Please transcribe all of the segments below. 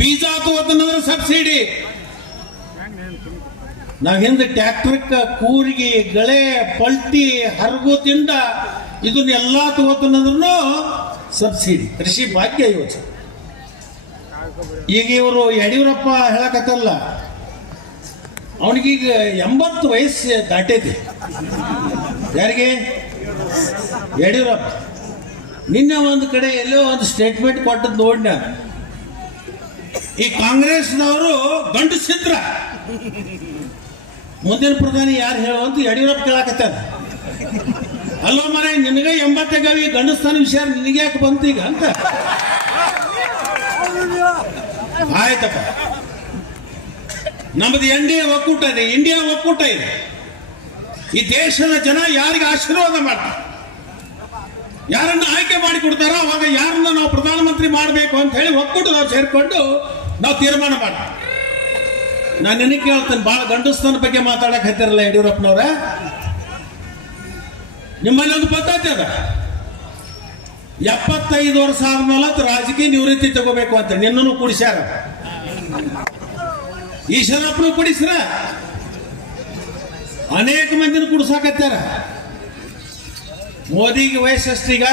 ಬೀಜ ತಗೋತಂದ್ರೆ ಸಬ್ಸಿಡಿ. ನಾವ್ ಹಿಂದೆ ಟ್ರ್ಯಾಕ್ಟರ್ಕ ಕೂರಿಗೆ ಗಳೆ ಪಲ್ಟಿ ಹರಗೋತಿಂದ ಇದನ್ನೆಲ್ಲ ತಗೋತಂದ್ರೂ ಸಬ್ಸಿಡಿ, ಕೃಷಿ ಭಾಗ್ಯ ಯೋಜನೆ. ಈಗ ಇವರು ಯಡಿಯೂರಪ್ಪ ಹೇಳಕತ್ತಲ್ಲ, ಅವನಿಗೀಗ 80 ವಯಸ್ಸು ದಾಟೈತಿ. ಯಾರಿಗೆ? ಯಡಿಯೂರಪ್ಪ. ನಿನ್ನೆ ಒಂದು ಕಡೆ ಎಲ್ಲೋ ಒಂದು ಸ್ಟೇಟ್ಮೆಂಟ್ ಕೊಟ್ಟದ್ದು ನೋಡಿನ, ಈ ಕಾಂಗ್ರೆಸ್ನವರು ಗಂಡಸಿದ್ರ ಮುಂದಿನ ಪ್ರಧಾನಿ ಯಾರು ಹೇಳುವಂತ ಯಡಿಯೂರಪ್ಪ ಕೇಳಾಕತ್ತಾರ. ಅಲ್ಲೋ ಮರ ನಿನಗೆ 80 ಗವಿ ಗಂಡಸ್ತಾನ ವಿಷಯ ನಿನಗೆ ಯಾಕೆ ಬಂತು ಈಗ ಅಂತ. ಆಯ್ತಪ್ಪ, ನಮ್ಮದು NDA ಒಕ್ಕೂಟ ಇದೆ, ಇಂಡಿಯಾ ಒಕ್ಕೂಟ ಇದೆ. ಈ ದೇಶದ ಜನ ಯಾರಿಗೆ ಆಶೀರ್ವಾದ ಮಾಡ್ತಾರೆ, ಯಾರನ್ನ ಆಯ್ಕೆ ಮಾಡಿ ಕೊಡ್ತಾರೋ ಅವಾಗ ಯಾರನ್ನ ನಾವು ಪ್ರಧಾನಮಂತ್ರಿ ಮಾಡಬೇಕು ಅಂತ ಹೇಳಿ ಒಕ್ಕೂಟದವ್ರು ಸೇರ್ಕೊಂಡು ನಾವು ತೀರ್ಮಾನ ಮಾಡ್ತೀವಿ. ನಾನು ನಿನಗೆ ಕೇಳ್ತೇನೆ, ಬಹಳ ಗಂಡಸ್ತಾನ ಬಗ್ಗೆ ಮಾತಾಡಕ್ ಹತ್ತಿರಲ್ಲ ಯಡಿಯೂರಪ್ಪನವ್ರ, ನಿಮ್ಮಲ್ಲಿ ಒಂದು ಪದ್ಧತಿ ಅದ, 75 ವರ್ಷ ಆದ್ಮೇಲೆ ರಾಜಕೀಯ ನಿವೃತ್ತಿ ತಗೋಬೇಕು ಅಂತ ನಿನ್ನೂ ಕುಡಿಸ್ಯಾರ, ಈಶ್ವರಪ್ಪನು ಕುಡಿಸ್ರ, ಅನೇಕ ಮಂದಿನ ಕುಡಿಸಾಕತ್ತಾರ. ಮೋದಿಗೆ ವಯಸ್ಸಷ್ಟೀಗ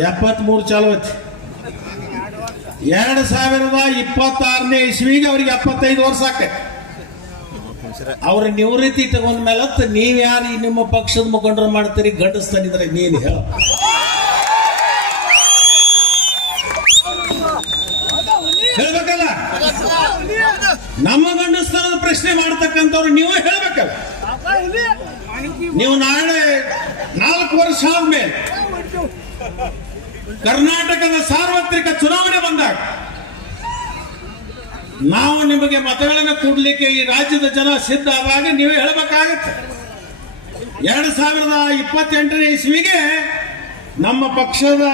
73 ಚಾಲು ಐತಿ. 2026ನೇ ಇಸ್ವಿಗೆ ಅವ್ರಿಗೆ 75 ವರ್ಷ ಆಕೈತಿ. ಅವ್ರ ನಿವೃತ್ತಿ ತಗೊಂಡ ಮೇಲೆ ನೀವ್ ಯಾರು ನಿಮ್ಮ ಪಕ್ಷದ ಮುಖಂಡರು ಮಾಡ್ತೀರಿ ಗಂಡಸ್ತಾನಿದ್ರೆ ನೀನು ಹೇಳ. ಹೇಳ್ಬೇಕಲ್ಲ, ನಮ್ಮ ಗಂಡಸ್ತಾನದ ಪ್ರಶ್ನೆ ಮಾಡ್ತಕ್ಕಂಥವ್ರು ನೀವು ಹೇಳ್ಬೇಕಲ್ಲ. ನೀವು ನಾಳೆ 4 ವರ್ಷ ಆದ್ಮೇಲೆ ಕರ್ನಾಟಕದ ಸಾರ್ವತ್ರಿಕ ಚುನಾವಣೆ ಬಂದಾಗ ನಾವು ನಿಮಗೆ ಮತಗಳನ್ನು ಕೊಡ್ಲಿಕ್ಕೆ ಈ ರಾಜ್ಯದ ಜನ ಸಿದ್ಧ ಆದಾಗ ನೀವು ಹೇಳಬೇಕಾಗತ್ತೆ. 2028ನೇ ಇಸ್ವಿಗೆ ನಮ್ಮ ಪಕ್ಷದ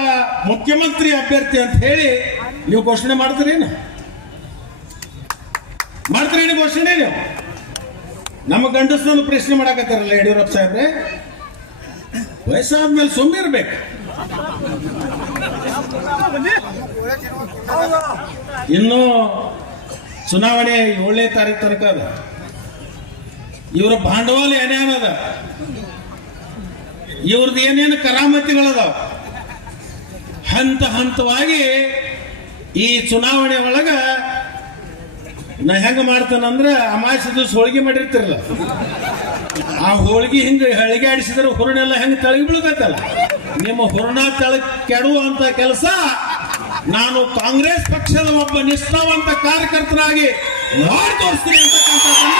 ಮುಖ್ಯಮಂತ್ರಿ ಅಭ್ಯರ್ಥಿ ಅಂತ ಹೇಳಿ ನೀವು ಘೋಷಣೆ ಮಾಡ್ತೀರೇನು? ಮಾಡ್ತೀರೇನು ಘೋಷಣೆ? ನೀವು ನಮ್ಮ ಗಂಡಸನ್ನು ಪ್ರಶ್ನೆ ಮಾಡಕತ್ತಾರಲ್ಲ ಯಡಿಯೂರಪ್ಪ ಸಾಹೇಬ್ರೆ, ವಯಸ್ಸಾದ್ಮೇಲೆ ಸುಮ್ಮಿರ್ಬೇಕು. ಇನ್ನು ಚುನಾವಣೆ 7ನೇ ತಾರೀಕು ತನಕ ಅದ. ಇವರ ಬಂಡವಾಳ ಏನೇನದ, ಇವ್ರದ್ದು ಏನೇನು ಕರಾಮತಿಗಳದಾವ, ಹಂತ ಹಂತವಾಗಿ ಈ ಚುನಾವಣೆ ಒಳಗ ನಾ ಹೆಂಗ ಮಾಡ್ತಾನಂದ್ರೆ, ಅಮಾವಾಸ್ಯೆ ದಿವಸ ಹೋಳಿಗೆ ಮಾಡಿರ್ತಿರಲ್ಲ, ಆ ಹೋಳಿಗೆ ಹಿಂಗ ಹಳಿಗೆ ಆಡಿಸಿದ್ರೆ ಹುರುಣೆಲ್ಲ ಹೆಂಗ ತಳಗಿ ಬೀಳ್ಬೇಕಲ್ಲ, ನಿಮ್ಮ ಹುರುಣ ತಳಗ್ ಕೆಡುವಂತ ಕೆಲಸ ನಾನು ಕಾಂಗ್ರೆಸ್ ಪಕ್ಷದ ಒಬ್ಬ ನಿಷ್ಠಾವಂತ ಕಾರ್ಯಕರ್ತನಾಗಿ ಮಾಡಿ ತೋರಿಸ್ತೀನಿ ಅಂತಕ್ಕಂಥದ್ದನ್ನ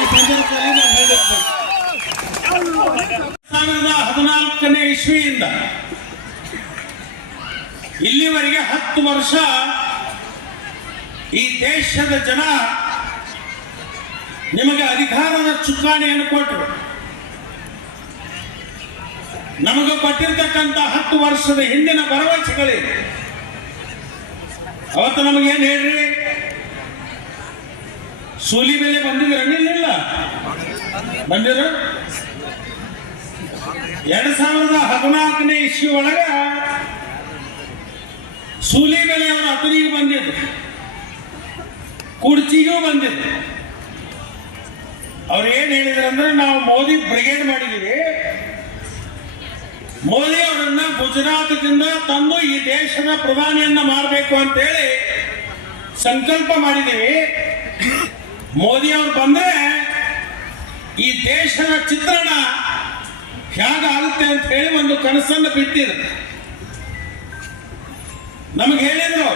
ಈ ಸಂದರ್ಭದಲ್ಲಿ ನಾನು ಹೇಳಿದ್ದೆ. 2014ನೇ ಇಸ್ವಿಯಿಂದ ಇಲ್ಲಿವರೆಗೆ 10 ವರ್ಷ ಈ ದೇಶದ ಜನ ನಿಮಗೆ ಅಧಿಕಾರದ ಚುಕ್ಕಾಣಿಯನ್ನು ಕೊಟ್ಟರು. ನಮಗೆ ಕೊಟ್ಟಿರ್ತಕ್ಕಂಥ 10 ವರ್ಷದ ಹಿಂದಿನ ಭರವಸೆಗಳಿವೆ. ಅವತ್ತು ನಮಗೇನು ಹೇಳ್ರಿ, ಸೂಲಿ ಬೆಲೆ ಬಂದಿದ್ರೆ ಇಲ್ಲ ಬಂದಿರ. 2014ನೇ ಇಸ್ವಿ ಒಳಗ ಸೂಲಿ ಬೆಲೆ ಅವರ ಅತನಿಗೆ ಬಂದಿದ್ರು, ಕುರ್ಚಿಗೂ ಬಂದಿದ್ರು. ಅವ್ರು ಏನ್ ಹೇಳಿದ್ರಂದ್ರೆ, ನಾವು ಮೋದಿ ಬ್ರಿಗೇಡ್ ಮಾಡಿದೀವಿ, ಮೋದಿ ಅವರನ್ನ ಗುಜರಾತದಿಂದ ತಂದು ಈ ದೇಶದ ಪ್ರಧಾನಿಯನ್ನ ಮಾಡಬೇಕು ಅಂತೇಳಿ ಸಂಕಲ್ಪ ಮಾಡಿದೀವಿ. ಮೋದಿ ಅವರು ಬಂದ್ರೆ ಈ ದೇಶದ ಚಿತ್ರಣ ಹೇಗಾಗುತ್ತೆ ಅಂತ ಹೇಳಿ ಒಂದು ಕನಸನ್ನು ಬಿಟ್ಟಿದ್ರು. ನಮಗೆ ಹೇಳಿದ್ರು,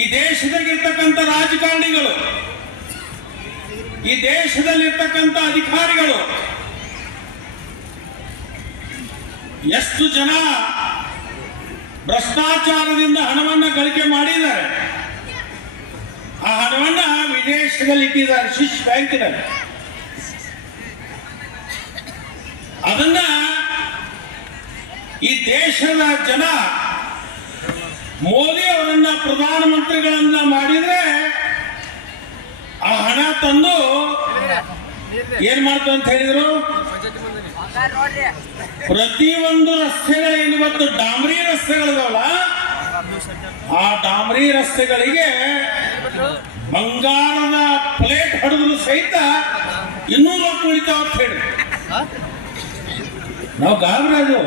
ಈ ದೇಶದಾಗಿರ್ತಕ್ಕಂಥ ರಾಜಕಾರಣಿಗಳು, ಈ ದೇಶದಲ್ಲಿರ್ತಕ್ಕಂಥ ಅಧಿಕಾರಿಗಳು ಎಷ್ಟು ಜನ ಭ್ರಷ್ಟಾಚಾರದಿಂದ ಹಣವನ್ನ ಗಳಿಕೆ ಮಾಡಿದ್ದಾರೆ, ಆ ಹಣವನ್ನ ವಿದೇಶದಲ್ಲಿ ಇಟ್ಟಿದ್ದಾರೆ, ಸ್ವಿಸ್ ಬ್ಯಾಂಕಿನಲ್ಲಿ. ಅದನ್ನ ಈ ದೇಶದ ಜನ ಮೋದಿ ಅವರನ್ನ ಪ್ರಧಾನಮಂತ್ರಿಗಳನ್ನ ಮಾಡಿದ್ರೆ ಆ ಹಣ ತಂದು ಏನ್ ಮಾಡ್ತು ಅಂತ ಹೇಳಿದ್ರು, ಪ್ರತಿಯೊಂದು ರಸ್ತೆಗಳೇನು ಇವತ್ತು ಡಾಂಬರಿ ರಸ್ತೆಗಳಿದಾವಲ್ಲ, ಆ ಡಾಂಬರಿ ರಸ್ತೆಗಳಿಗೆ ಬಂಗಾರದ ಪ್ಲೇಟ್ ಹೊಡೆದ್ರು ಸಹಿತ 200 ರೊಕ್ಕ ಉಳಿತಾವ ಅಂತ ಹೇಳಿ ನಾವು ಗಾಬರಾಜು.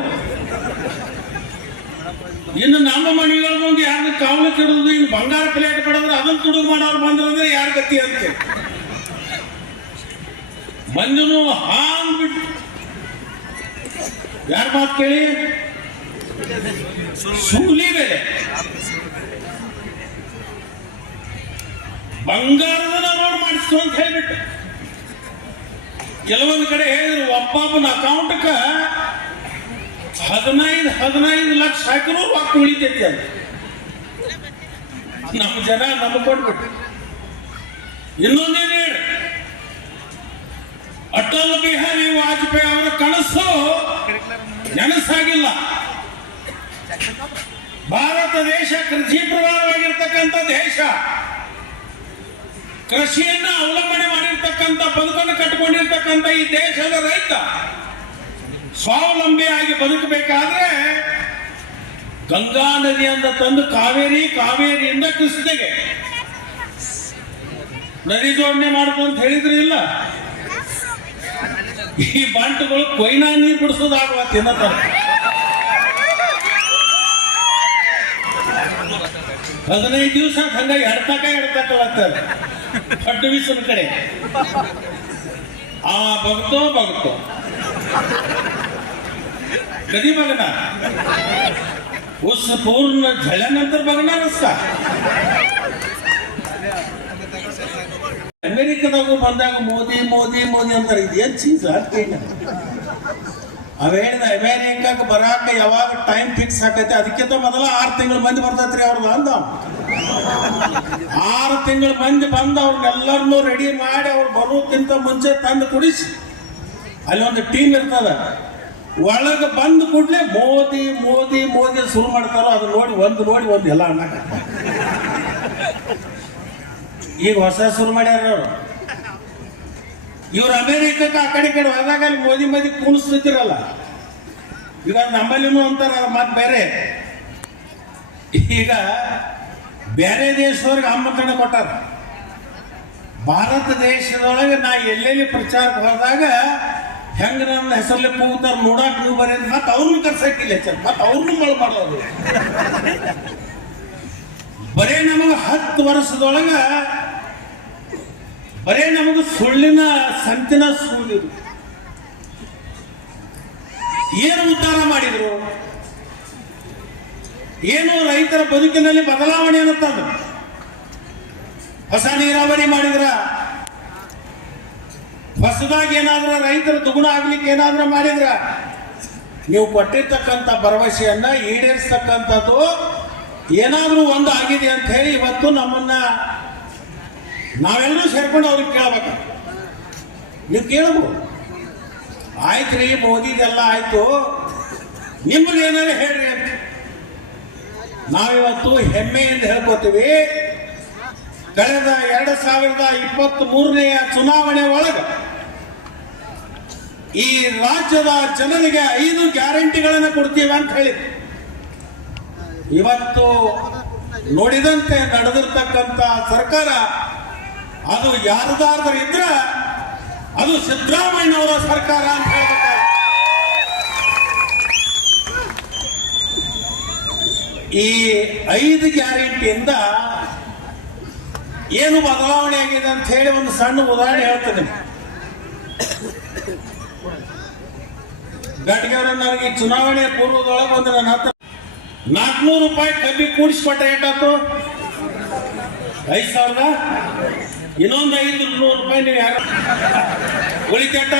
ಇನ್ನು ನಮ್ಮ ಮನೆಗಳ ಮುಂದೆ ಯಾರು ಕಾವಲಕ್ಕೆ ಇಡುದು, ಇನ್ನು ಬಂಗಾರ ಪ್ಲೇಟ್ ಪಡೆದ್ರೆ ಅದನ್ನು ತುಡುಗು ಮಾಡೋರು ಬಂದ್ರೆ ಯಾರ ಗತಿ ಅಂತ ಮಂದಿನೂ ಹಾಂಗ್ ಬಿಟ್ಟು ಯಾರ ಮಾತು ಕೇಳಿ ಸುಳ್ಳಿ ಬೇರೆ ಬಂಗಾರದ ರೋಡ್ ಮಾಡಿಸ್ತು ಅಂತ ಹೇಳ್ಬಿಟ್ಟು ಕೆಲವೊಂದು ಕಡೆ ಹೇಳಿದ್ರು ಒಬ್ಬೊಬ್ಬನ ಅಕೌಂಟ್ಕ 15 ಲಕ್ಷ ಹಾಕಿದ್ರು ರೊಕ್ಕ ಉಳಿತೈತಿ ಅಂತ. ನಮ್ಮ ಜನ ನಮಗೆ ಕೊಟ್ಬಿಟ್ಟು ಇನ್ನೊಂದೇನು ಹೇಳಿ, ಅಟಲ್ ಬಿಹಾರಿ ವಾಜಪೇಯಿ ಅವರ ಕನಸು ನೆನಸಾಗಿಲ್ಲ. ಭಾರತ ದೇಶ ಕೃಷಿ ಪ್ರಧಾನವಾಗಿರ್ತಕ್ಕಂಥ ದೇಶ, ಕೃಷಿಯನ್ನ ಅವಲಂಬನೆ ಮಾಡಿರ್ತಕ್ಕಂಥ ಬದುಕನ್ನು ಕಟ್ಟಿಕೊಂಡಿರ್ತಕ್ಕಂಥ ಈ ದೇಶದ ರೈತ ಸ್ವಾವಲಂಬಿಯಾಗಿ ಬದುಕಬೇಕಾದ್ರೆ ಗಂಗಾ ನದಿಯಿಂದ ತಂದು ಕಾವೇರಿಯಿಂದ ಕೃಷ್ಣೆಗೆ ನದಿ ಜೋಡಣೆ ಮಾಡುದು ಅಂತ ಹೇಳಿದ್ರು ಇಲ್ಲ. ಈ ಬಾಂಟುಗಳು ಕೊಯ್ನಾ ನೀರು ಬಿಡಿಸೋದಾಗುವ ತಿನ್ನತಾರೆ. 15 ದಿವಸ ಹಂಗಾಗಿ ಎಡ್ತಕ್ಕಲಾಗ್ತಾರೆ ಕಟ್ಟು ಬೀಸನ ಕಡೆ ಆ ಬಗ್ತೋ कधी बघणार उस पूर्ण झाल्यानंतर बघणारच का. ಅಮೆರಿಕದಾಗೂ ಬಂದಾಗ ಮೋದಿ ಮೋದಿ ಮೋದಿ ಅಂತಾರೆ. ಇದೇನ್ ಚೀಸ್ ಆಗ್ತೇನೆ ಅವ ಹೇಳಿದ ಅಮೆರಿಕಕ್ಕೆ ಬರಾಕ ಯಾವಾಗ ಟೈಮ್ ಫಿಕ್ಸ್ ಆಕೈತೆ ಅದಕ್ಕಿಂತ ಮೊದಲ 6 ತಿಂಗಳ ಮಂದಿ ಬರ್ತೈತ್ರಿ ಅವ್ರದ್ದು ಅಂದ. 6 ತಿಂಗಳ ಮಂದಿ ಬಂದು ಅವ್ರನ್ನೆಲ್ಲರನ್ನೂ ರೆಡಿ ಮಾಡಿ ಅವ್ರು ಬರೋಕ್ಕಿಂತ ಮುಂಚೆ ತಂದು ಕುಡಿಸಿ ಅಲ್ಲಿ ಒಂದು ಟೀಮ್ ಇರ್ತದ. ಒಳಗೆ ಬಂದು ಕೂಡಲೇ ಮೋದಿ ಮೋದಿ ಮೋದಿ ಶುರು ಮಾಡ್ತಾರೋ ಅದು ನೋಡಿ ಒಂದು ಎಲ್ಲ ಅನ್ನಕ. ಈಗ ಹೊಸ ಶುರು ಮಾಡ್ಯಾರ ಅವರು. ಇವ್ರು ಅಮೆರಿಕಕ್ಕೆ ಆ ಕಡೆ ಹೋದಾಗ ಅಲ್ಲಿ ಮೋದಿ ಕೂಣಿಸ್ತಿದ್ರಲ್ಲ, ಈಗ ನಮ್ಮಲ್ಲಿನೂ ಅಂತಾರ ಮತ್ತೆ ಬೇರೆ. ಈಗ ಬೇರೆ ದೇಶದವ್ರಿಗೆ ಆಮಂತ್ರಣ ಕೊಟ್ಟಾರ. ಭಾರತ ದೇಶದೊಳಗೆ ನಾ ಎಲ್ಲೆಲ್ಲಿ ಪ್ರಚಾರಕ್ಕೆ ಹೋದಾಗ ಹೆಂಗ ನನ್ನ ಹೆಸರಲ್ಲಿ ಕೂತಾರ ನೋಡಾಕ್ ನೀವು ಬರೀ ಮತ್ತೆ ಅವ್ರನ್ನ ಕರ್ಸಕ್ಕಿಲ್ಲ, ಮತ್ತೆ ಅವ್ರನ್ನೂ ಮಳ ಮಾಡೋದು. ಬರೇ ನಮಗೆ 10 ವರ್ಷದೊಳಗ ಬರೇ ನಮಗೆ ಸುಳ್ಳಿನ ಸಂತಿನ ಸುಳ್ಳಿರು. ಏನು ಉದ್ಧಾರ ಮಾಡಿದ್ರು, ಏನು ರೈತರ ಬದುಕಿನಲ್ಲಿ ಬದಲಾವಣೆಯನ್ನು ತಂದ್ರು. ಹೊಸ ನೀರಾವರಿ ಮಾಡಿದ್ರ, ಹೊಸದಾಗಿ ಏನಾದ್ರೂ ರೈತರ ದುಗುಣ ಆಗ್ಲಿಕ್ಕೆ ಏನಾದ್ರೂ ಮಾಡಿದ್ರ, ನೀವು ಕೊಟ್ಟಿರ್ತಕ್ಕಂಥ ಭರವಸೆಯನ್ನ ಈಡೇರಿಸ್ತಕ್ಕಂಥದ್ದು ಏನಾದ್ರೂ ಒಂದು ಆಗಿದೆ ಅಂತ ಹೇಳಿ ಇವತ್ತು ನಮ್ಮನ್ನ ನಾವೆಲ್ಲರೂ ಸೇರ್ಕೊಂಡು ಅವ್ರಿಗೆ ಕೇಳಬೇಕು. ನೀವು ಕೇಳಬಹುದು, ಆಯ್ತ್ರಿ ಮೋದಿದೆಲ್ಲ ಆಯ್ತು, ನಿಮ್ಮದು ಏನಾದ್ರು ಹೇಳ್ರಿ ಅಂತ ನಾವಿವತ್ತು ಹೆಮ್ಮೆಯಿಂದ ಹೇಳ್ಕೊತೀವಿ. ಕಳೆದ 2023ನೇ ಚುನಾವಣೆ ಒಳಗ ಈ ರಾಜ್ಯದ ಜನರಿಗೆ 5 ಗ್ಯಾರಂಟಿಗಳನ್ನು ಕೊಡ್ತೀವಿ ಅಂತ ಹೇಳಿ ಇವತ್ತು ನೋಡಿದಂತೆ ನಡೆದಿರ್ತಕ್ಕಂಥ ಸರ್ಕಾರ ಅದು ಯಾರದಾದ್ರೂ ಇದ್ರೆ ಅದು ಸಿದ್ದರಾಮಯ್ಯನವರ ಸರ್ಕಾರ ಅಂತ ಹೇಳ್ಬೇಕಾಗ ಈ 5 ಗ್ಯಾರಂಟಿಯಿಂದ ಏನು ಬದಲಾವಣೆ ಆಗಿದೆ ಅಂತ ಹೇಳಿ ಒಂದು ಸಣ್ಣ ಉದಾಹರಣೆ ಹೇಳ್ತೇನೆ. ಗಡ್ಗೆಯವರು ನನಗೆ ಚುನಾವಣೆ ಪೂರ್ವದೊಳಗೆ ಒಂದು ನನ್ನ ಹತ್ರ 400 ರೂಪಾಯಿ ಕಬ್ಬಿ ಕೂಡಿಸ್ಕೊಟ್ರೆ ಏಟಾಯ್ತು? 5,000. ಇನ್ನೊಂದು 500 ರೂಪಾಯಿ ನೀವು ಯಾರು ಉಳಿತೇಟ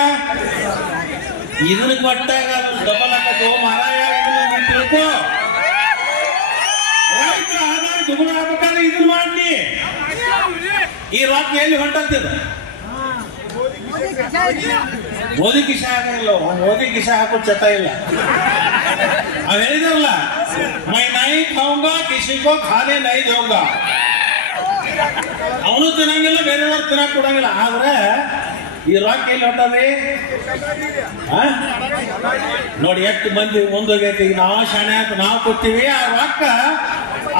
ಇದನ್ನ ಕೊಟ್ಟಾಗ ಡಬಲ್ ಹಾಕೋ ಮಾರಾಯ. ಇದನ್ನ ತಿಳ್ಕೋ, ರೈತರ ಆದಾಯ ದುಗುಣ ಆಗ್ಬೇಕಾದ್ರೆ ಇದನ್ನ ಮಾಡಿ. ಈ ರೊಕ್ಕ ಎಲ್ಲಿ ಹೊಂಟದ? ಮೋದಿ ಕಿಶ ಹಾಕಿಲ್ಲ, ಮೋದಿ ಕಿಶ ಹಾಕೋ ಚಟ ಇಲ್ಲ. ಅವ್ ಹೇಳಿದ್ರಲ್ಲ, ಮೈ ನಾಯಿ ಖಾऊंगा किसी को खाने नहीं दूंगा. ಅವನು ತಿನ್ನಂಗಿಲ್ಲ, ಬೇರೆಯವ್ರು ತಿನ್ನಕ್ ಕೊಡಂಗಿಲ್ಲ. ಆದ್ರೆ ಈ ರೊಕ್ಕ ಎಲ್ಲಿ ಹೊಟ್ಟದೆ ನೋಡಿ ಎಷ್ಟು ಮಂದಿ ಮುಂದೋಗೈತಿ. ಈಗ ನಾವು ಶಾಣೆ ಅಂತ ನಾವು ಕೊಡ್ತೀವಿ, ಆ ರೊಕ್ಕ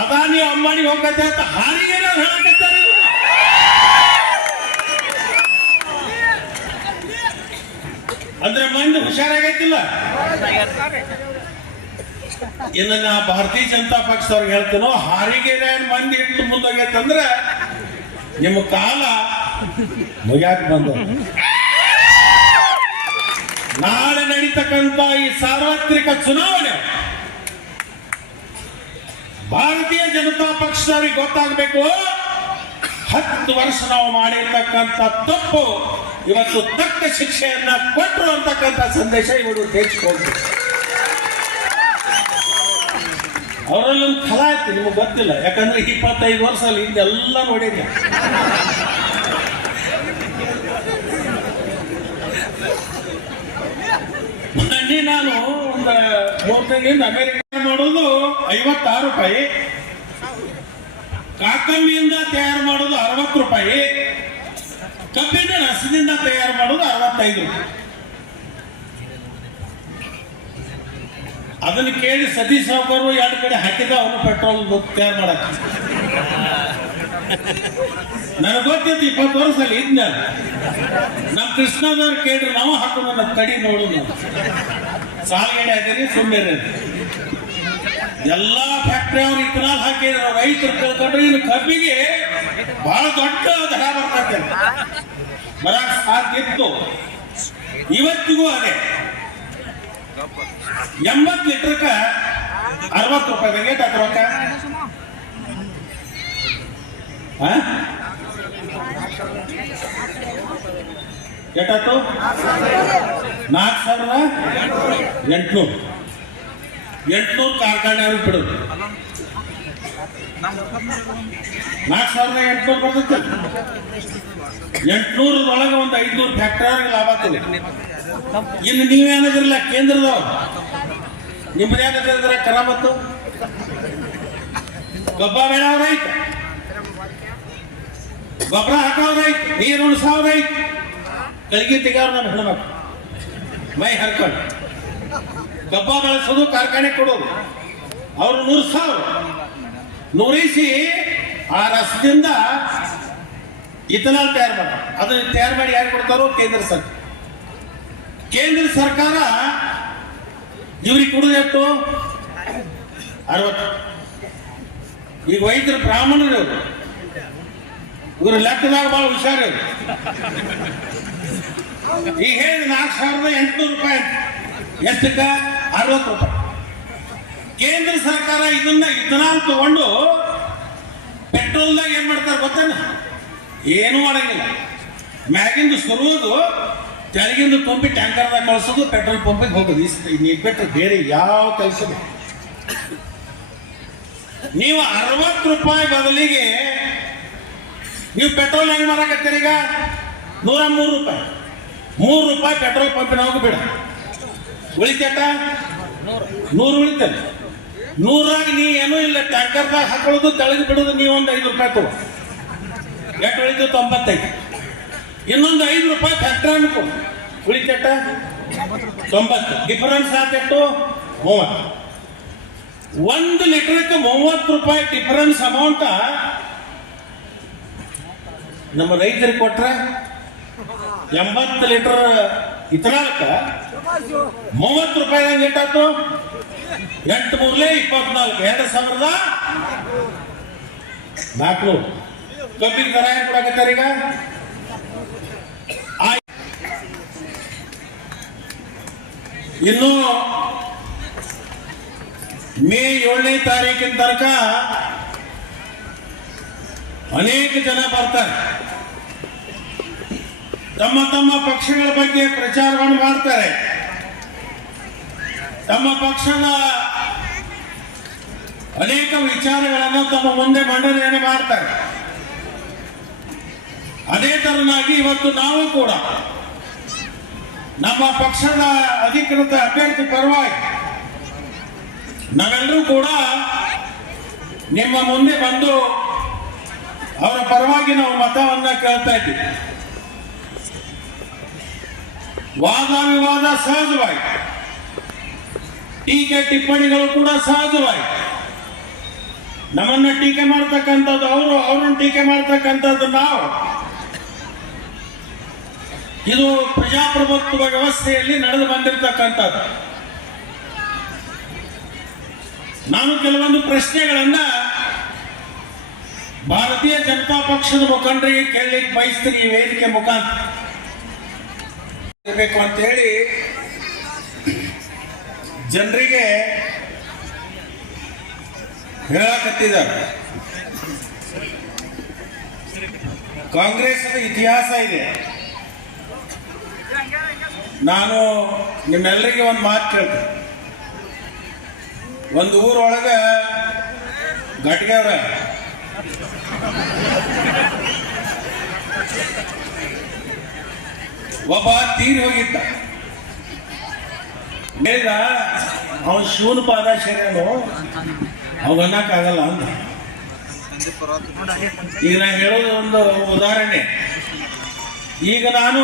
ಅದಾನಿ ಅಂಬಾನಿ ಹೋಗತ್ತೆ ಅಂತ ಹಾರಿಗೆ ಹೇಳಕತ್ತಾರೆ. ಅಂದ್ರೆ ಮಂದಿ ಹುಷಾರಾಗೈತಿಲ್ಲ. ಇನ್ನು ನಾ ಭಾರತೀಯ ಜನತಾ ಪಕ್ಷದವ್ರಿಗೆ ಹೇಳ್ತೇನೋ, ಹಾರಿಗೆ ಮಂದಿ ಇಟ್ಟು ಮುಂದೋಗೈತಂದ್ರೆ ನಿಮ್ಮ ಕಾಲ ಮುಗ್ಯಾಕ ಬಂದ. ನಾಳೆ ನಡೀತಕ್ಕಂಥ ಈ ಸಾರ್ವತ್ರಿಕ ಚುನಾವಣೆ ಭಾರತೀಯ ಜನತಾ ಪಕ್ಷದವರಿಗೆ ಗೊತ್ತಾಗಬೇಕು, 10 ವರ್ಷ ನಾವು ಮಾಡಿರ್ತಕ್ಕಂಥ ತಪ್ಪು ಇವತ್ತು ತಕ್ಕ ಶಿಕ್ಷೆಯನ್ನ ಕೊಟ್ಟರು ಅಂತಕ್ಕಂಥ ಸಂದೇಶ ಇವರು ತೆಗೆದುಕೊಂಡು ಅವರಲ್ಲೊಂದು ಫಲ ಆಯ್ತು. ನಿಮ್ಗೆ ಗೊತ್ತಿಲ್ಲ, ಯಾಕಂದ್ರೆ 25 ವರ್ಷದಲ್ಲಿ ಹಿಂದೆಲ್ಲ ನೋಡಿದ್ದೆ. ಮೊನ್ನೆ ನಾನು ಒಂದು 3 ತಿಂಗಳಿಂದ ಅಮೆರಿಕ ಮಾಡೋದು 56 ರೂಪಾಯಿ, ಕಾಕಂಬಿಯಿಂದ ತಯಾರು ಮಾಡೋದು 60 ರೂಪಾಯಿ, ಕಬ್ಬಿನ ರಸದಿಂದ ತಯಾರು ಮಾಡೋದು 65 ರೂಪಾಯಿ. ಅದನ್ನು ಕೇಳಿ ಸತೀಶ್ ಸಾವುಕಾರು 2 ಕಡೆ ಹಾಕಿದ ಅವನು ಪೆಟ್ರೋಲ್ ತಯಾರು ಮಾಡಕ್ಕೆ. ನನಗೆ ಗೊತ್ತಿತ್ತು 20 ವರ್ಷದಲ್ಲಿ ಇದ್ನ. ನಮ್ಮ ಕೃಷ್ಣದವ್ರು ಕೇಳ್ರಿ, ನಾವು ಹಾಕೋಣ ಕಡಿ ನೋಡೋದು. ಸಾಲಗಡೆ ಹಾಕಿರಿ, ಸುಮ್ಮನೆ ಎಲ್ಲಾ ಫ್ಯಾಕ್ಟ್ರಿ ಅವ್ರು ಇತನಾಲ್ ಹಾಕಿದ್ರು. ರೈತರು ತಿಳ್ಕೊಂಡ್ರೆ ಇನ್ನು ಕಬ್ಬಿಗೆ ಬಹಳ ದೊಡ್ಡ ದರ ಬರ್ತದೆ, ಬರಕ್ ಸಾಕಿತ್ತು. ಇವತ್ತಿಗೂ ಅದೇ 80 ಲೀಟರ್ಕ 60 ರೂಪಾಯಿ. ಏಟ್ ಹಾಕ ರೊಕ್ಕ? ಎಷ್ಟಾಯ್ತು? 4,800. 800 ಕಾರ್ಖಾನೆ ಅವ್ರಿಗೆ ಬಿಡೋದು. 4,800 ಬರ್ತೈತೆ. 800 ಒಳಗೆ ಒಂದು 500 ಫ್ಯಾಕ್ಟರಿ ಅವ್ರಿಗೆ ಲಾಭ ಆಗ್ತದೆ. ಇನ್ನು ನೀವೇನಿದ್ರಲ್ಲ ಕೇಂದ್ರದವ್ರು, ನಿಮ್ಮದೇನಿದ್ರೆ ಕರಾಮತ್ತು ಗೊಬ್ಬರ ಬೆಳೆಯವ್ರೈತೆ, ಗೊಬ್ಬರ ಹಾಕೋರೈತೆ, ನೀರು ಉಳಿಸೋರೈತೆ, ಕಲ್ಗಿ ತೆಗೆಯವ್ರು ನಮ್ಮ ಹೆಣ್ಮಕ್ಳು ಮೈ ಹರ್ಕೊಂಡು ಗೊಬ್ಬರ ಬೆಳೆಸೋದು, ಕಾರ್ಖಾನೆ ಕೊಡೋದು. ಅವ್ರು 100,000 ನುರಿಸಿ ಆ ರಸದಿಂದ ಇಥನಾಲ್ ತಯಾರು ಮಾಡ. ಅದನ್ನ ತಯಾರು ಮಾಡಿ ಯಾರು ಕೊಡ್ತಾರೋ? ಕೇಂದ್ರ ಸರ್ಕಾರ. ಕೇಂದ್ರ ಸರ್ಕಾರ ಇವ್ರಿಗೆ ಕೊಡೋದು ಎಷ್ಟು? 60. ಈಗ ವೈದ್ಯರು ಬ್ರಾಹ್ಮಣರು ಇವರು ಲೆಕ್ಕದಾಗ ಬಹಳ ಹುಷಾರು. ಈಗ ಹೇಳಿ 4,800 ರೂಪಾಯಿ, ಎಷ್ಟಕ್ಕ? 60 ರೂಪಾಯಿ. ಕೇಂದ್ರ ಸರ್ಕಾರ ಇದನ್ನ ಇಥನಾಲ್ ತಗೊಂಡು ಪೆಟ್ರೋಲ್ದಾಗ ಏನ್ ಮಾಡ್ತಾರೆ ಗೊತ್ತೇನ? ಏನೂ ಮಾಡಂಗಿಲ್ಲ. ಮ್ಯಾಗಿಂದು ಸುರುವುದು, ತೆಳಗಿಂದು ಪಂಪಿ ಟ್ಯಾಂಕರ್ದಾಗ ಕಳಿಸೋದು, ಪೆಟ್ರೋಲ್ ಪಂಪಿಗೆ ಹೋಗೋದು. ನೀವು ಬಿಟ್ಟರೆ ಬೇರೆ ಯಾವ ಕೆಲಸ. ನೀವು 60 ರೂಪಾಯಿ ಬದಲಿಗೆ ನೀವು ಪೆಟ್ರೋಲ್ ಹೆಂಗ್ ಮಾರಾಕತ್ತೀರಿ? ಈಗ 103 ರೂಪಾಯಿ. 3 ರೂಪಾಯಿ ಪೆಟ್ರೋಲ್ ಪಂಪಿನ ಹೋಗ್ಬೇಡ, ಉಳಿತೇಟ 100 ಉಳಿತೇನೆ. 100ರಾಗ ನೀ ಏನೂ ಇಲ್ಲ, ಟ್ಯಾಂಕರ್ದಾಗ ಹಾಕೊಳ್ಳೋದು, ತೆಳಗೆ ಬಿಡೋದು. ನೀವು ಒಂದು 5 ರೂಪಾಯಿ ತಗೋ, ಎಷ್ಟು ಉಳಿತು? 95. ಇನ್ನೊಂದು 5 ರೂಪಾಯಿ ಫ್ಯಾಕ್ಟ್ರಿ ಅನ್ಕೋ, ಉಳಿತೇಟ 90. ಡಿಫರೆನ್ಸ್ ಆತೆಟ್ಟು 30. 1 ಲೀಟರ್ಗೆ 30 ರೂಪಾಯಿ ಡಿಫರೆನ್ಸ್ ಅಮೌಂಟ್ ನಮ್ಮ ರೈತರಿಗೆ ಕೊಟ್ರೆ 80 ಲೀಟರ್ ಇಥನಾಲ್ಕ 30 ರೂಪಾಯಿ ಎಷ್ಟಾಯ್ತು? 8 3 24 2,400. ಕಬ್ಬಿಗೆ ದರ ಏನು ಕೊಡಕತ್ತಾರೆ ಈಗ? ಇನ್ನು ಮೇ 7ನೇ ತಾರೀಕಿನ ತನಕ ಅನೇಕ ಜನ ಬರ್ತಾರೆ, ತಮ್ಮ ತಮ್ಮ ಪಕ್ಷಗಳ ಬಗ್ಗೆ ಪ್ರಚಾರವನ್ನು ಮಾಡ್ತಾರೆ, ತಮ್ಮ ಪಕ್ಷದ ಅನೇಕ ವಿಚಾರಗಳನ್ನು ತಮ್ಮ ಮುಂದೆ ಮಂಡನೆಯನ್ನು ಮಾಡ್ತಾರೆ. ಅದೇ ತರನಾಗಿ ಇವತ್ತು ನಾವು ಕೂಡ ನಮ್ಮ ಪಕ್ಷದ ಅಧಿಕೃತ ಅಭ್ಯರ್ಥಿ ಪರವಾಗಿ ನಾವೆಲ್ಲರೂ ಕೂಡ ನಿಮ್ಮ ಮುಂದೆ ಬಂದು ಅವರ ಪರವಾಗಿ ನಾವು ಮತವನ್ನ ಕೇಳ್ತಾ ಇದ್ದೀವಿ. ವಾದ ವಿವಾದ ಸಹಜವಾಗಿ, ಟೀಕೆ ಟಿಪ್ಪಣಿಗಳು ಕೂಡ ಸಹಜವಾಗಿ. ನಮ್ಮನ್ನ ಟೀಕೆ ಮಾಡ್ತಕ್ಕಂಥದ್ದು ಅವರು, ಅವ್ರನ್ನ ಟೀಕೆ ಮಾಡ್ತಕ್ಕಂಥದ್ದು ನಾವು. ಇದು ಪ್ರಜಾಪ್ರಭುತ್ವ ವ್ಯವಸ್ಥೆಯಲ್ಲಿ ನಡೆದು ಬಂದಿರತಕ್ಕಂಥದ್ದು. ನಾನು ಕೆಲವೊಂದು ಪ್ರಶ್ನೆಗಳನ್ನ ಭಾರತೀಯ ಜನತಾ ಪಕ್ಷದ ಮುಖಂಡರಿಗೆ ಕೇಳಲಿಕ್ಕೆ ಬಯಸ್ತೀನಿ ಈ ವೇದಿಕೆ ಮುಖಾಂತರ. ಇರಬೇಕು ಅಂತ ಹೇಳಿ ಜನರಿಗೆ ಹೇಳಕತ್ತಿದ್ದಾರೆ. ಕಾಂಗ್ರೆಸ್ನ ಇತಿಹಾಸ ಇದೆ. ನಾನು ನಿಮ್ಮೆಲ್ಲರಿಗೆ ಒಂದು ಮಾತು ಕೇಳ್ತೀನಿ. ಒಂದು ಊರೊಳಗ ಘಟ್ಗೆವ್ರ ಒಬ್ಬ ತೀರಿ ಹೋಗಿದ್ದ. ಹೇಳಿದ ಅವನು ಶಿವನ ಪಾದ ಶರಣು, ಅವನ್ನಕ್ಕಾಗಲ್ಲ ಅಂತ. ಈಗ ನಾನು ಹೇಳೋದು ಒಂದು ಉದಾಹರಣೆ. ಈಗ ನಾನು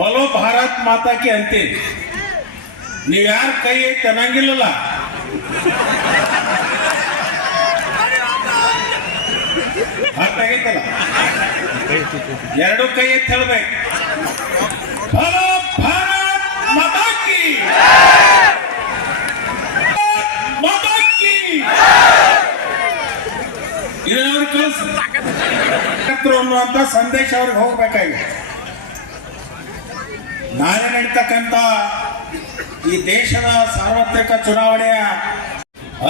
ಬಲೋ ಭಾರತ್ ಮಾತಾಕಿ ಅಂತೀನಿ. ನೀವು ಯಾರು ಕೈ ಐತಿ ಅನ್ನಂಗಿಲ್ಲಲ್ಲ. ಅರ್ಥ ಆಗೈತಲ್ಲ? ಎರಡು ಕೈ ಎತ್ತಿ ಹೇಳ್ಬೇಕು. ಬಲೋ ಭಾರತ್ ಮಾತಾಕಿ ಮಾತಾಕಿ. ಇದನ್ನ ಅವ್ರಿಗೆ ಕಳಿಸ್ ಅನ್ನುವಂತ ಸಂದೇಶ ಅವ್ರಿಗೆ ಹೋಗ್ಬೇಕಾಗಿದೆ. ನಾಳೆ ನಡೀತಕ್ಕಂಥ ಈ ದೇಶದ ಸಾರ್ವತ್ರಿಕ ಚುನಾವಣೆಯ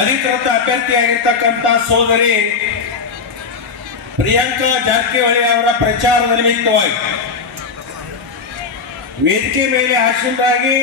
ಅಧಿಕೃತ ಅಭ್ಯರ್ಥಿಯಾಗಿರ್ತಕ್ಕಂಥ ಸೋದರಿ ಪ್ರಿಯಾಂಕಾ ಜಾರಕಿಹೊಳಿ ಅವರ ಪ್ರಚಾರದ ನಿಮಿತ್ತವಾಗಿ ವೇದಿಕೆ ಮೇಲೆ ಆಸೀನರಾಗಿ